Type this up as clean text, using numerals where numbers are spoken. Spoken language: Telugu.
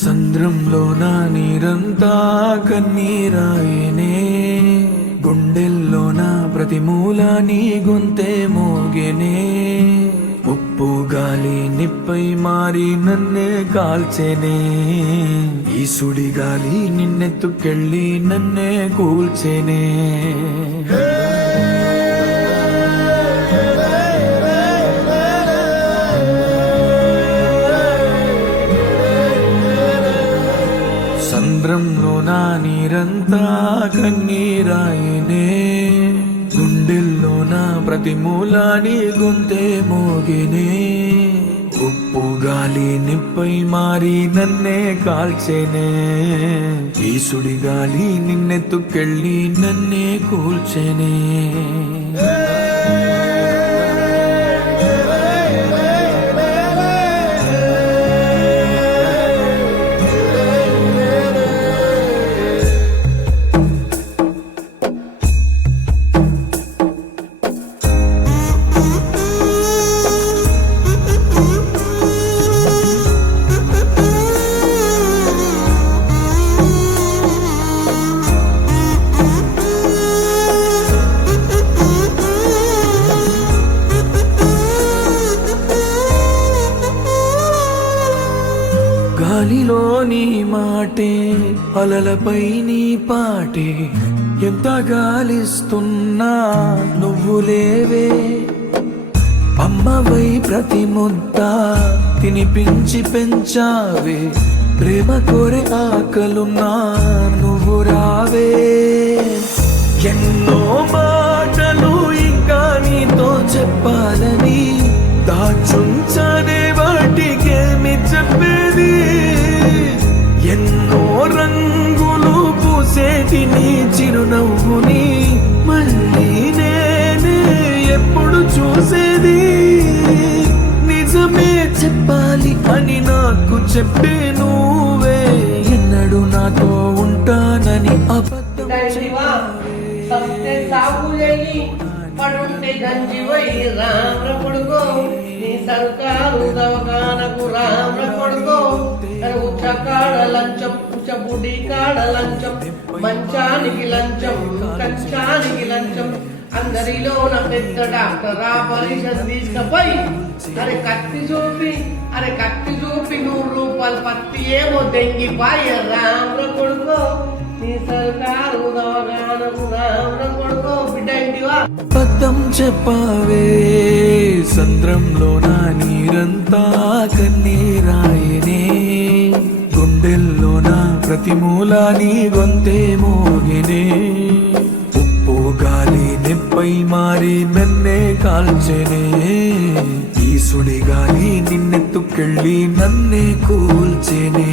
సంద్రంలో నా నీరంతా కన్నీరాయనే, గుండెల్లో నా ప్రతి మూల నీ గొంతే మోగెనే. ఉప్పు గాలి నిప్పై మారి నన్నే కాల్చెనే, ఈ సుడి గాలి నిన్నెత్తుకెళ్ళి నన్నే కూల్చెనే. సంద్రంలో నా నీరంతా కన్నీరాయనే, గుండెల్లో నా ప్రతి మూల నీ గొంతే మోగినే. ఉప్పు గాలి నిప్పై మారి నన్నే కాల్చెనే, ఈ సుడి గాలి నిన్నెత్తుకెళ్ళి నన్నే కూల్చెనే. గాలిలో నీ మాటే, అలలపై నీ పాటే, ఎంత గాలిస్తున్నా నువ్వు లేవే. అమ్మవై ప్రతి ముద్ద తినిపించి పెంచావే, ప్రేమ కోరే ఆకలున్నా నువ్వు రావే. ఎన్నో మాటలు ఇంకా నీతో చెప్పాలని దాచుంచనే, వాటికేమి చెప్పేది. ఎన్నో రంగులు పూసేటి నీ చిరునవ్వుని మళ్ళీ నేనే ఎప్పుడు చూసేది. నిజమే చెప్పాలి అని నాకు చెప్పే నువ్వే, ఎన్నడు నాతో ఉంటానని అబద్ధం పడుంటే గంజివై రామ్ర కొడుకో, నీ సర్కారు దవకానకు రామ్ర కొడుకో. ఉచ్చ కాడ లంచం, ఉచ్చ బుడి కాడ లంచం, మంచానికి లంచం, కంచానికి లంచం. అందరిలో నా పెద్ద డాక్టర్ ఆపరేషన్ తీసుకపోయి, అరే కత్తి చూపి ₹100 పత్తి ఏమో దెంగిపాయ రామ్ర కొడుకో. నీ సర్కారు దవకానకు రామ్ర కొడుకో. బిడ్డ ఇంటివా అబద్ధం చెప్పావే, సంద్రంలో నా నీరంతా కన్నీరాయనే, గుండెల్లో నా ప్రతి మూల నీ గొంతే మోగినే. ఉప్పు గాలి నిప్పై మారి నన్నే కాల్చెనే, ఈ సుడి గాలి నిన్నెత్తుకెళ్ళి నన్నే కూల్చెనే.